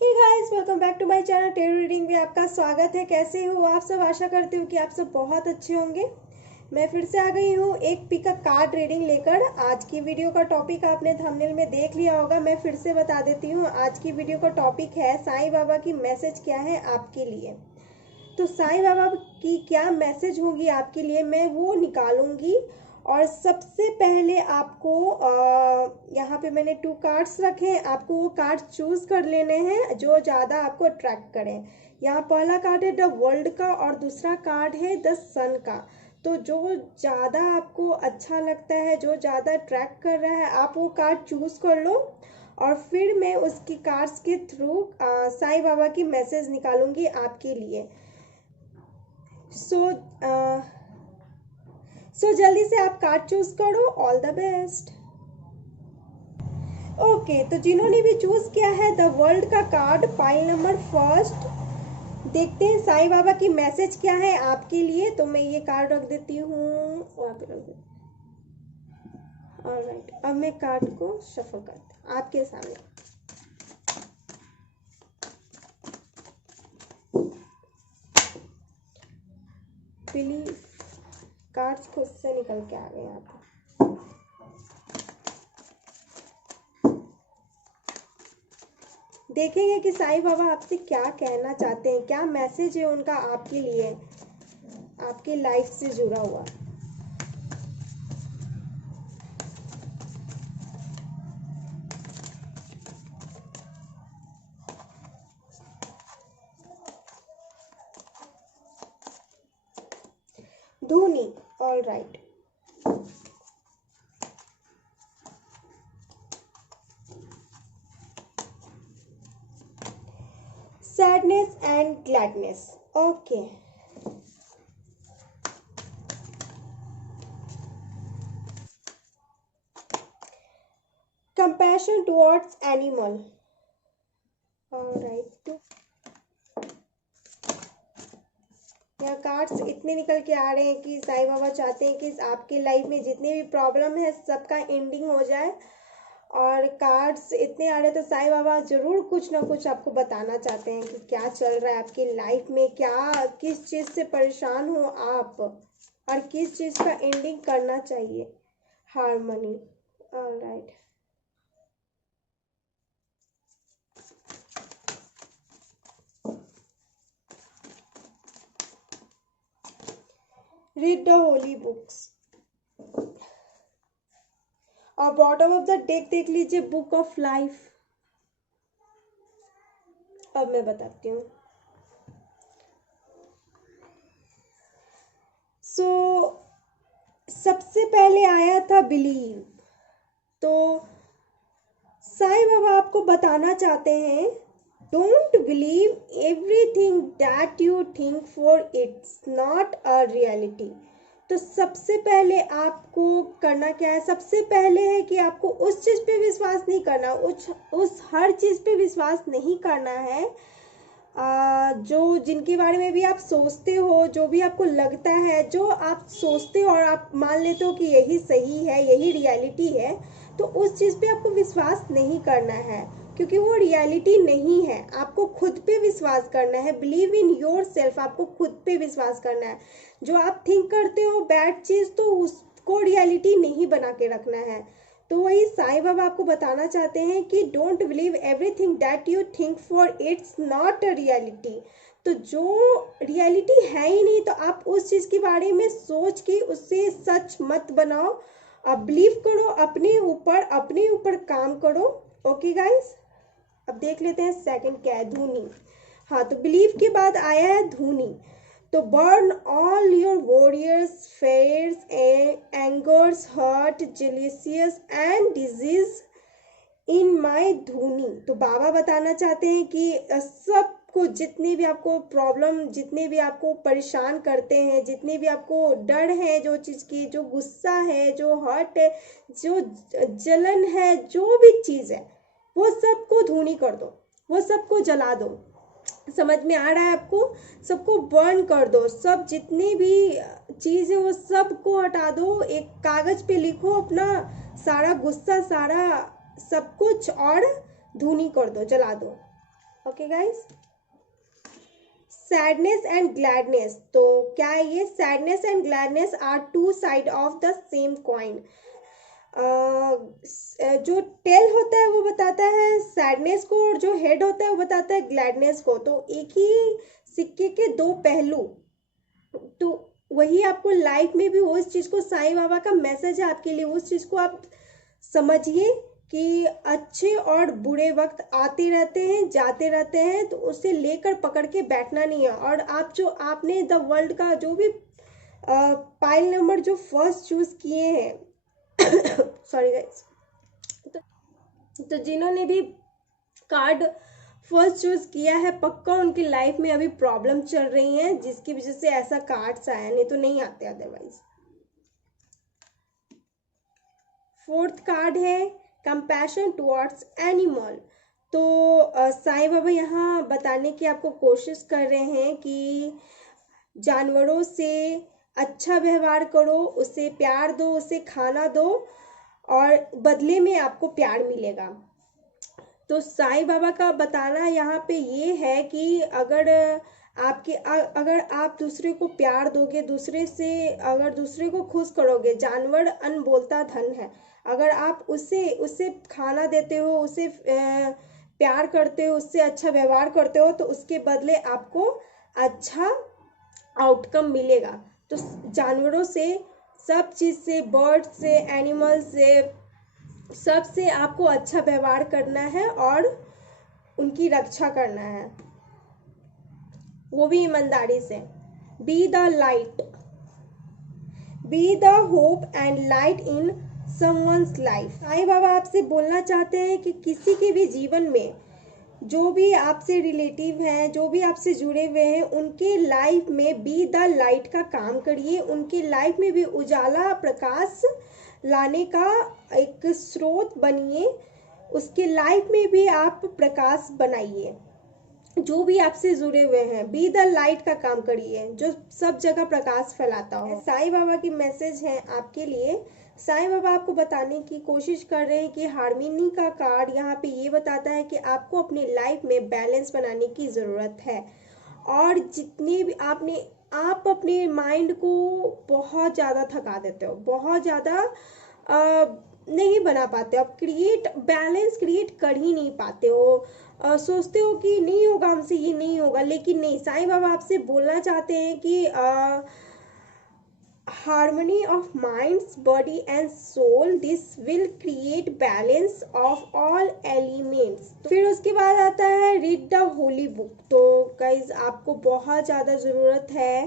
Hey guys, welcome back to my channel tarot reading में आपका स्वागत है। कैसे हो आप सब? आशा करती हूँ कि आप सब बहुत अच्छे होंगे। मैं फिर से आ गई हूँ एक पिक अ कार्ड रीडिंग लेकर। आज की वीडियो का टॉपिक आपने थंबनेल में देख लिया होगा। मैं फिर से बता देती हूँ, आज की वीडियो का टॉपिक है साईं बाबा की मैसेज क्या है आपके लिए। तो साईं बाबा की क्या मैसेज होगी आपके लिए, मैं वो निकालूंगी। और सबसे पहले आपको यहाँ पे मैंने 2 कार्ड्स रखे हैं, आपको वो कार्ड चूज कर लेने हैं जो ज़्यादा आपको अट्रैक्ट करें। यहाँ पहला कार्ड है द वर्ल्ड का और दूसरा कार्ड है द सन का। तो जो ज़्यादा आपको अच्छा लगता है, जो ज़्यादा अट्रैक्ट कर रहा है, आप वो कार्ड चूज कर लो। और फिर मैं उसकी कार्ड्स के थ्रू साईं बाबा की मैसेज निकालूंगी आपके लिए। सो जल्दी से आप कार्ड चूज करो। All the best. ओके, तो जिन्होंने भी चूज किया है द वर्ल्ड का कार्ड, पाइल नंबर फर्स्ट, देखते हैं साईं बाबा की मैसेज क्या है आपके लिए। तो मैं ये कार्ड रख देती हूँ वहाँ पे, रख देती। ऑलराइट, अब मैं कार्ड को शफल करती हूँ आपके सामने। प्लीज कार्ड्स खुद से निकल के आ गए यहाँ पे। देखेंगे कि साईं बाबा आपसे क्या कहना चाहते हैं, क्या मैसेज है उनका आपके लिए, आपकी लाइफ से जुड़ा हुआ। Dhoni, all right. Sadness and gladness, okay. Compassion towards animal, all right. यहाँ कार्ड्स इतने निकल के आ रहे हैं कि साईं बाबा चाहते हैं कि आपके लाइफ में जितने भी प्रॉब्लम है सबका एंडिंग हो जाए। और कार्ड्स इतने आ रहे हैं तो साईं बाबा जरूर कुछ ना कुछ आपको बताना चाहते हैं कि क्या चल रहा है आपकी लाइफ में, क्या किस चीज़ से परेशान हो आप और किस चीज़ का एंडिंग करना चाहिए। Harmony, alright. Read the holy books. और बॉटम ऑफ द डेक देख लीजिए, बुक ऑफ लाइफ। अब मैं बताती हूँ। सबसे पहले आया था बिलीव। तो साईं बाबा आपको बताना चाहते हैं, don't believe everything that you think, for its not a reality. तो सबसे पहले आपको करना क्या है? सबसे पहले है कि आपको उस चीज़ पे विश्वास नहीं करना, उस हर चीज़ पे विश्वास नहीं करना है जो जिनके बारे में भी आप सोचते हो, जो भी आपको लगता है, जो आप सोचते हो और आप मान लेते हो कि यही सही है, यही रियलिटी है, तो उस चीज़ पे आपको विश्वास नहीं करना है क्योंकि वो रियलिटी नहीं है। आपको खुद पे विश्वास करना है। बिलीव इन योर सेल्फ, आपको खुद पे विश्वास करना है। जो आप थिंक करते हो बैड चीज़, तो उसको रियलिटी नहीं बना के रखना है। तो वही साईं बाबा आपको बताना चाहते हैं कि don't believe everything that you think, for its not a reality. तो जो रियलिटी है ही नहीं, तो आप उस चीज़ के बारे में सोच के उससे सच मत बनाओ। आप बिलीव करो, अपने ऊपर काम करो। ओके गाइस, अब देख लेते हैं सेकंड क्या है। धूनी। हाँ, तो बिलीव के बाद आया है धूनी। तो burn all your warriors, fears, angers, hurt, jealousies and disease in my dhuni. तो बाबा बताना चाहते हैं कि सबको, जितने भी आपको प्रॉब्लम, जितने भी आपको परेशान करते हैं, जितने भी आपको डर है जो चीज़ की, जो गुस्सा है, जो हर्ट है, जो जलन है, जो भी चीज़ है, वो सबको धूनी कर दो, वो सबको जला दो। समझ में आ रहा है आपको? सबको बर्न कर दो, सब जितनी भी चीज़ है वो सबको हटा दो। एक कागज पे लिखो अपना सारा गुस्सा, सारा सब कुछ, और धूनी कर दो, जला दो। Okay guys. Sadness and gladness, तो क्या है ये? Sadness and gladness are two side of the same coin. जो टेल होता है वो बताता है सैडनेस को, और जो हेड होता है वो बताता है ग्लैडनेस को। तो एक ही सिक्के के दो पहलू। तो वही आपको लाइफ में भी, वो इस चीज को, साईं बाबा का मैसेज है आपके लिए, उस चीज को आप समझिए कि अच्छे और बुरे वक्त आते रहते हैं, जाते रहते हैं, तो उसे लेकर पकड़ के बैठना नहीं है। और आप जो आपने द वर्ल्ड का जो भी पाइल नंबर जो फर्स्ट चूज किए हैं सॉरी गाइस, तो जिन्होंने भी कार्ड फर्स्ट चूज किया है, पक्का उनकी लाइफ में अभी प्रॉब्लम चल रही है, जिसकी वजह से ऐसा कार्ड्स आया, नहीं तो नहीं आते अदरवाइज। फोर्थ कार्ड है कंपैशन टुवर्ड्स एनिमल। तो साईं बाबा यहाँ बताने की आपको कोशिश कर रहे हैं कि जानवरों से अच्छा व्यवहार करो, उसे प्यार दो, उसे खाना दो, और बदले में आपको प्यार मिलेगा। तो साईं बाबा का बताना यहाँ पे ये है कि अगर आप दूसरे को प्यार दोगे, दूसरे से अगर दूसरे को खुश करोगे, जानवर अनबोलता धन है, अगर आप उसे उसे खाना देते हो, उसे प्यार करते हो, उससे अच्छा व्यवहार करते हो, तो उसके बदले आपको अच्छा आउटकम मिलेगा। तो जानवरों से, सब चीज़ से, बर्ड से, एनिमल से, सबसे आपको अच्छा व्यवहार करना है और उनकी रक्षा करना है, वो भी ईमानदारी से। Be the light, be the hope and light in someone's life. Sai Baba आपसे बोलना चाहते हैं कि किसी के भी जीवन में जो भी आपसे रिलेटिव हैं, जो भी आपसे जुड़े हुए हैं, उनके लाइफ में बी द लाइट का काम करिए, उनकी लाइफ में भी उजाला, प्रकाश लाने का एक स्रोत बनिए, उसके लाइफ में भी आप प्रकाश बनाइए। जो भी आपसे जुड़े हुए हैं, बी द लाइट का काम करिए, जो सब जगह प्रकाश फैलाता हो। साईं बाबा की मैसेज है आपके लिए। साईं बाबा आपको बताने की कोशिश कर रहे हैं कि हार्मनी का कार्ड यहाँ पे ये बताता है कि आपको अपनी लाइफ में बैलेंस बनाने की ज़रूरत है। और जितनी भी आप अपने माइंड को बहुत ज़्यादा थका देते हो, बहुत ज़्यादा नहीं बना पाते हो, आप बैलेंस क्रिएट कर ही नहीं पाते हो। सोचते हो कि नहीं होगा हमसे, ये नहीं होगा, लेकिन नहीं, साईं बाबा आपसे बोलना चाहते हैं कि harmony of minds, body and soul, this will create balance of all elements। तो फिर उसके बाद आता है रीड द होली बुक। तो गाइज आपको बहुत ज़्यादा ज़रूरत है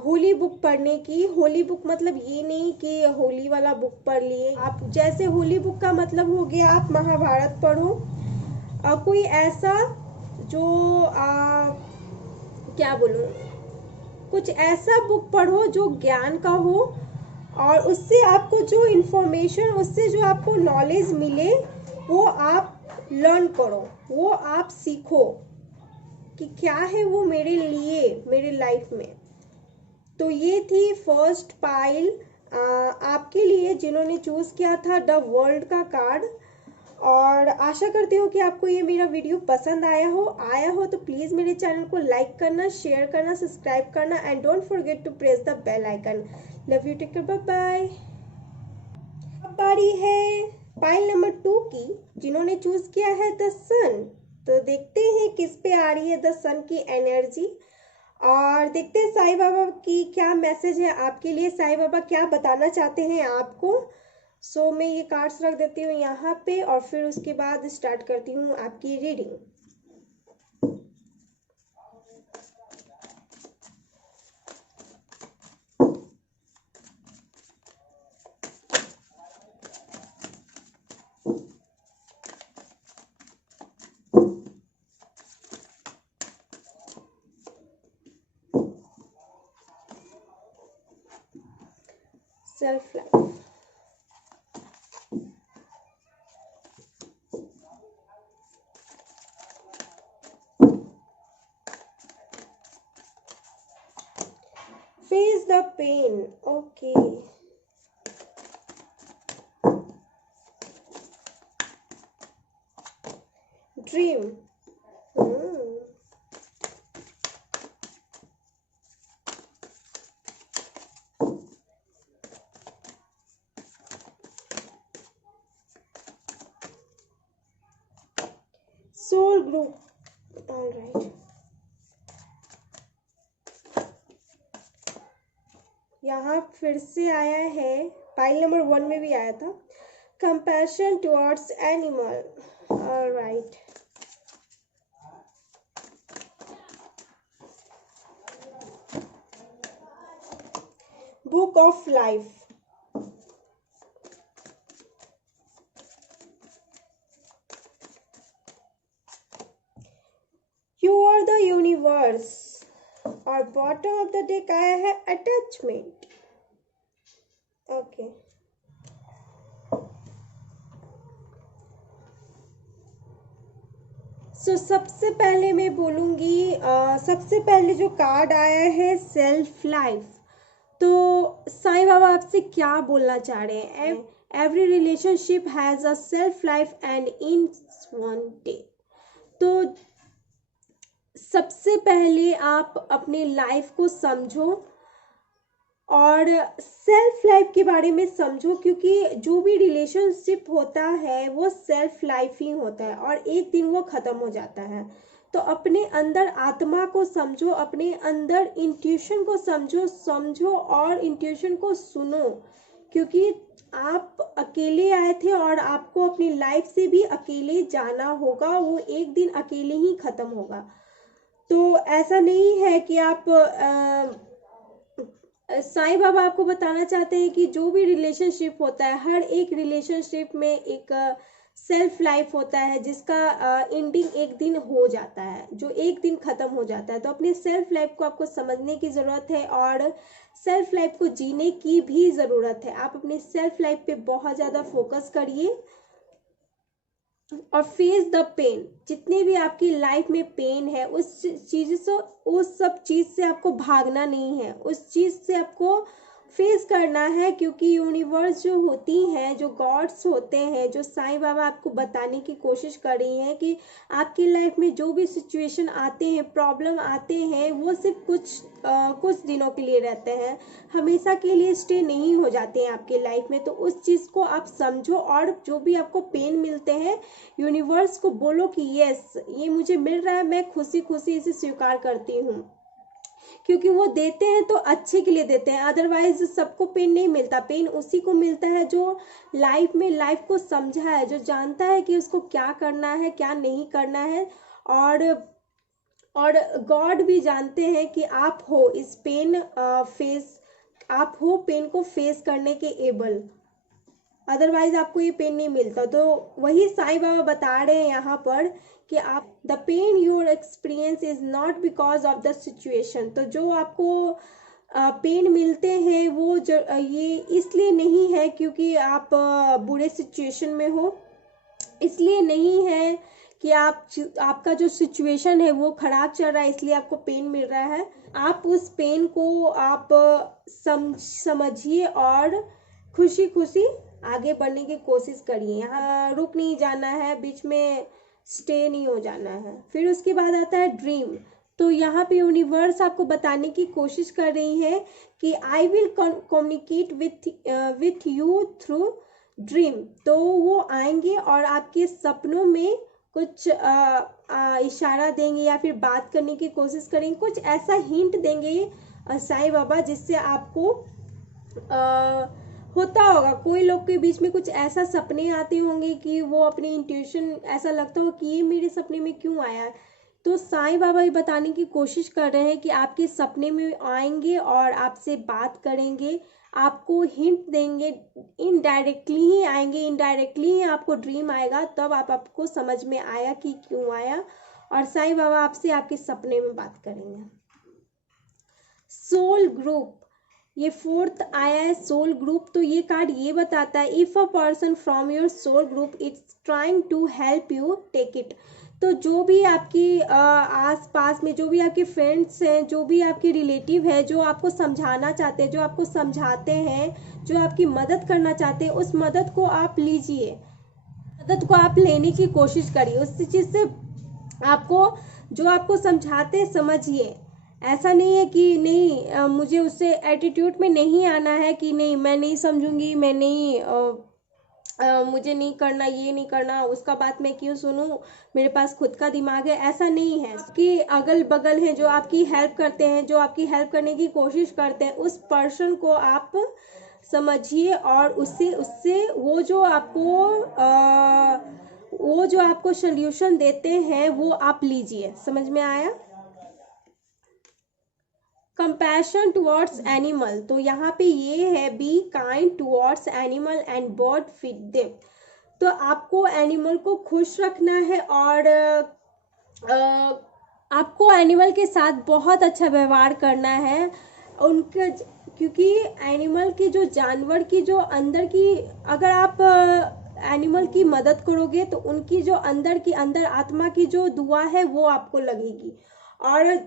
होली बुक पढ़ने की। होली बुक मतलब ये नहीं कि होली वाला बुक पढ़ लिए आप, जैसे होली बुक का मतलब हो गया आप महाभारत पढ़ो, कोई ऐसा जो क्या बोलूँ, कुछ ऐसा बुक पढ़ो जो ज्ञान का हो, और उससे आपको जो इन्फॉर्मेशन, उससे जो आपको नॉलेज मिले, वो आप लर्न करो, वो आप सीखो कि क्या है वो मेरे लिए, मेरे लाइफ में। तो ये थी फर्स्ट पाइल आपके लिए, जिन्होंने चूज किया था द वर्ल्ड का कार्ड। और आशा करती हूँ कि आपको ये मेरा वीडियो पसंद आया हो तो प्लीज़ मेरे चैनल को लाइक करना, शेयर करना, सब्सक्राइब करना, and don't forget to press the bell icon. Love you, take care, bye bye. अब बारी है पाइल नंबर 2 की, जिन्होंने चूज किया है द सन। तो देखते हैं किस पे आ रही है द सन की एनर्जी, और देखते हैं साईं बाबा की क्या मैसेज है आपके लिए, साईं बाबा क्या बताना चाहते हैं आपको। सो मैं ये कार्ड्स रख देती हूँ यहाँ पे, और फिर उसके बाद स्टार्ट करती हूँ आपकी reading. Self life, face the pain, okay. Dream, soul group, alright. यहाँ फिर से आया है, पाइल नंबर 1 में भी आया था, compassion towards animal, alright. Book of life, you are the universe, और बॉटम ऑफ द डेक आया है अटैचमेंट, ओके। सो सबसे पहले मैं बोलूँगी, सबसे पहले जो कार्ड आया है सेल्फ लाइफ। तो साईं बाबा आपसे क्या बोलना चाह रहे हैं? Every relationship has a self life and in one day. तो सबसे पहले आप अपने लाइफ को समझो और सेल्फ लाइफ के बारे में समझो, क्योंकि जो भी रिलेशनशिप होता है वो सेल्फ लाइफ ही होता है और एक दिन वो ख़त्म हो जाता है। तो अपने अंदर आत्मा को समझो, अपने अंदर इंट्यूशन को समझो और इंट्यूशन को सुनो, क्योंकि आप अकेले आए थे और आपको अपनी लाइफ से भी अकेले जाना होगा, वो एक दिन अकेले ही ख़त्म होगा। तो ऐसा नहीं है कि आप साईं बाबा आपको बताना चाहते हैं कि जो भी रिलेशनशिप होता है, हर एक रिलेशनशिप में एक सेल्फ लाइफ होता है जिसका एंडिंग एक दिन हो जाता है, जो एक दिन ख़त्म हो जाता है। तो अपने सेल्फ लाइफ को आपको समझने की ज़रूरत है और सेल्फ लाइफ को जीने की भी ज़रूरत है। आप अपने सेल्फ लाइफ पे बहुत ज़्यादा फोकस करिए और फेस द पेन। जितने भी आपकी लाइफ में पेन है, उस सब चीज़ से आपको भागना नहीं है, उस चीज़ से आपको फेस करना है, क्योंकि यूनिवर्स जो होती हैं, जो गॉड्स होते हैं, जो साईं बाबा आपको बताने की कोशिश कर रही हैं कि आपकी लाइफ में जो भी सिचुएशन आते हैं, प्रॉब्लम आते हैं, वो सिर्फ कुछ दिनों के लिए रहते हैं, हमेशा के लिए स्टे नहीं हो जाते हैं आपके लाइफ में। तो उस चीज़ को आप समझो और जो भी आपको पेन मिलते हैं, यूनिवर्स को बोलो कि यस, ये मुझे मिल रहा है, मैं खुशी खुशी इसे स्वीकार करती हूँ, क्योंकि वो देते हैं तो अच्छे के लिए देते हैं। अदरवाइज सबको पेन नहीं मिलता, पेन उसी को मिलता है जो लाइफ में लाइफ को समझा है, जो जानता है कि उसको क्या करना है, क्या नहीं करना है। और गॉड भी जानते हैं कि आप हो इस आप हो पेन को फेस करने के एबल, अदरवाइज आपको ये पेन नहीं मिलता। तो वही साईं बाबा बता रहे हैं यहाँ पर कि आप the pain your experience is not because of the situation. तो जो आपको पेन मिलते हैं वो ये इसलिए नहीं है क्योंकि आप बुरे सिचुएशन में हो, इसलिए नहीं है कि आपका जो सिचुएशन है वो खराब चल रहा है इसलिए आपको पेन मिल रहा है। आप उस पेन को आप समझिए और खुशी खुशी आगे बढ़ने की कोशिश करिए। यहाँ रुक नहीं जाना है, बीच में स्टे नहीं हो जाना है। फिर उसके बाद आता है ड्रीम। तो यहाँ पे यूनिवर्स आपको बताने की कोशिश कर रही है कि I will communicate with you through dream. तो वो आएंगे और आपके सपनों में कुछ इशारा देंगे या फिर बात करने की कोशिश करेंगे, कुछ ऐसा हिंट देंगे साईं बाबा जिससे आपको होता होगा, कोई लोग के बीच में कुछ ऐसा सपने आते होंगे कि वो अपनी इंट्यूशन ऐसा लगता हो कि ये मेरे सपने में क्यों आया। तो साईं बाबा ये बताने की कोशिश कर रहे हैं कि आपके सपने में आएंगे और आपसे बात करेंगे, आपको हिंट देंगे, इनडायरेक्टली ही आएंगे, इनडायरेक्टली ही आपको ड्रीम आएगा, तब आपको समझ में आया कि क्यों आया, और साईं बाबा आपसे आपके सपने में बात करेंगे। सोल ग्रुप, ये 4th आया है सोल ग्रुप। तो ये कार्ड ये बताता है if a person from your soul group it's trying to help you take it. तो जो भी आपकी आस पास में जो भी आपके फ्रेंड्स हैं, जो भी आपके रिलेटिव है, जो आपको समझाना चाहते हैं, जो आपको समझाते हैं, जो आपकी मदद करना चाहते हैं, उस मदद को आप लीजिए, मदद को आप लेने की कोशिश करिए, उस चीज़ से आपको जो आपको समझाते हैं समझिए। ऐसा नहीं है कि नहीं मुझे उससे एटीट्यूड में नहीं आना है कि नहीं मैं नहीं समझूंगी, मैं नहीं मुझे नहीं करना, ये नहीं करना, उसका बात मैं क्यों सुनूं, मेरे पास खुद का दिमाग है। ऐसा नहीं है कि अगल बगल हैं जो आपकी हेल्प करते हैं, जो आपकी हेल्प करने की कोशिश करते हैं, उस पर्सन को आप समझिए और उससे उससे वो जो आपको सोल्यूशन देते हैं वो आप लीजिए। समझ में आया? कंपैशन टुवर्ड्स एनिमल, तो यहाँ पे ये है be kind towards animal and bird feed them. तो आपको एनिमल को खुश रखना है और आपको एनिमल के साथ बहुत अच्छा व्यवहार करना है उनके, क्योंकि एनिमल की जो जानवर की जो अंदर की, अगर आप एनिमल की मदद करोगे तो उनकी जो अंदर की अंदर आत्मा की जो दुआ है वो आपको लगेगी। और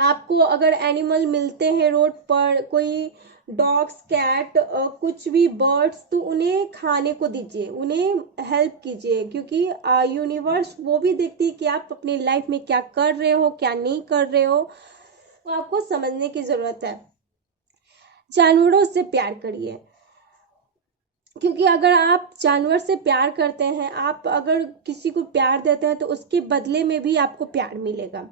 आपको अगर एनिमल मिलते हैं रोड पर, कोई डॉग्स कैट कुछ भी बर्ड्स, तो उन्हें खाने को दीजिए, उन्हें हेल्प कीजिए, क्योंकि यूनिवर्स वो भी देखती है कि आप अपनी लाइफ में क्या कर रहे हो क्या नहीं कर रहे हो। तो आपको समझने की जरूरत है। जानवरों से प्यार करिए, क्योंकि अगर आप जानवर से प्यार करते हैं, आप अगर किसी को प्यार देते हैं तो उसके बदले में भी आपको प्यार मिलेगा।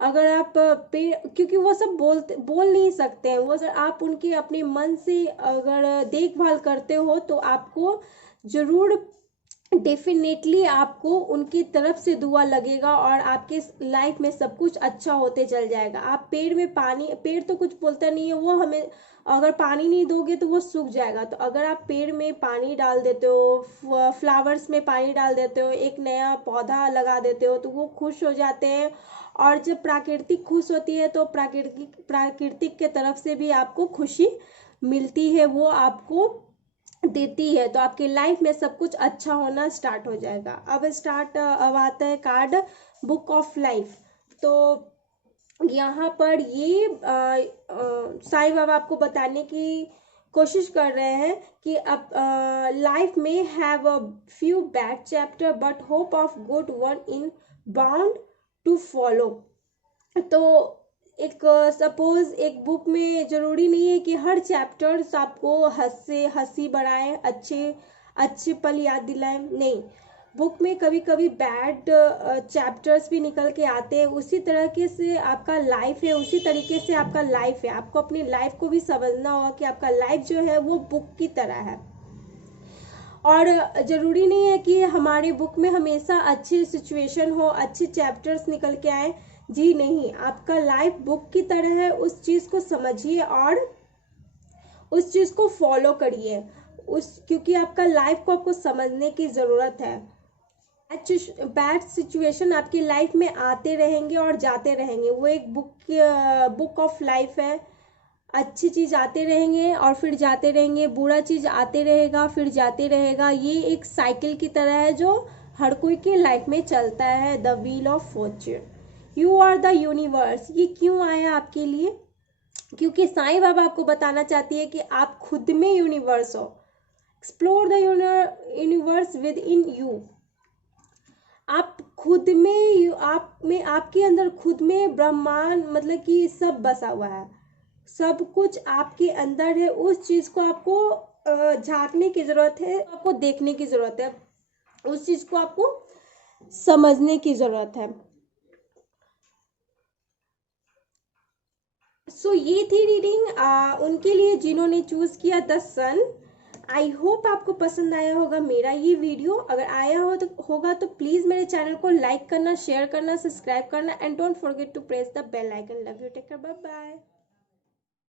अगर आप पेड़, क्योंकि वो सब बोल नहीं सकते हैं, वो अगर आप उनके अपने मन से अगर देखभाल करते हो तो आपको जरूर डेफिनेटली आपको उनकी तरफ से दुआ लगेगा और आपके लाइफ में सब कुछ अच्छा होते चल जाएगा। आप पेड़ में पानी, पेड़ तो कुछ बोलता नहीं है, वो हमें अगर पानी नहीं दोगे तो वो सूख जाएगा। तो अगर आप पेड़ में पानी डाल देते हो, फ्लावर्स में पानी डाल देते हो, एक नया पौधा लगा देते हो, तो वो खुश हो जाते हैं। और जब प्राकृतिक खुश होती है तो प्राकृतिक के तरफ से भी आपको खुशी मिलती है, वो आपको देती है। तो आपकी लाइफ में सब कुछ अच्छा होना स्टार्ट हो जाएगा। अब आता है कार्ड बुक ऑफ लाइफ। तो यहाँ पर ये साईं बाबा आपको बताने की कोशिश कर रहे हैं कि अब लाइफ में have a few bad chapter but hope of good one in bound to follow. तो एक सपोज एक बुक में जरूरी नहीं है कि हर चैप्टर्स आपको हंसी बढ़ाए, अच्छे अच्छे पल याद दिलाए, नहीं। बुक में कभी कभी बैड चैप्टर्स भी निकल के आते हैं। उसी तरह के से आपका लाइफ है, उसी तरीके से आपका लाइफ है। आपको अपनी लाइफ को भी समझना होगा कि आपका लाइफ जो है वो बुक की तरह है। और जरूरी नहीं है कि हमारे बुक में हमेशा अच्छी सिचुएशन हो, अच्छे चैप्टर्स निकल के आए। जी नहीं, आपका लाइफ बुक की तरह है। उस चीज को समझिए और उस चीज को फॉलो करिए, क्योंकि आपका लाइफ को आपको समझने की जरूरत है। बैड सिचुएशन आपकी लाइफ में आते रहेंगे और जाते रहेंगे, वो एक बुक ऑफ लाइफ है। अच्छी चीज आते रहेंगे और फिर जाते रहेंगे, बुरा चीज आते रहेगा फिर जाते रहेगा। ये एक साइकिल की तरह है जो हर कोई के लाइफ में चलता है। The wheel of fortune, you are the universe. ये क्यों आया आपके लिए? क्योंकि साईं बाबा आपको बताना चाहती है कि आप खुद में यूनिवर्स हो। Explore the universe with in you. आप खुद में, आप में, आपके अंदर खुद में ब्रह्मांड, मतलब कि सब बसा हुआ है, सब कुछ आपके अंदर है। उस चीज को आपको झांकने की जरूरत है, आपको देखने की जरूरत है, उस चीज को आपको समझने की जरूरत है। सो ये थी रीडिंग उनके लिए जिन्होंने चूज किया द सन। आई होप आपको पसंद आया होगा मेरा ये वीडियो। अगर आया होगा तो प्लीज मेरे चैनल को लाइक करना, शेयर करना, सब्सक्राइब करना and don't forget to press the bell icon. Love you, take care, bye bye.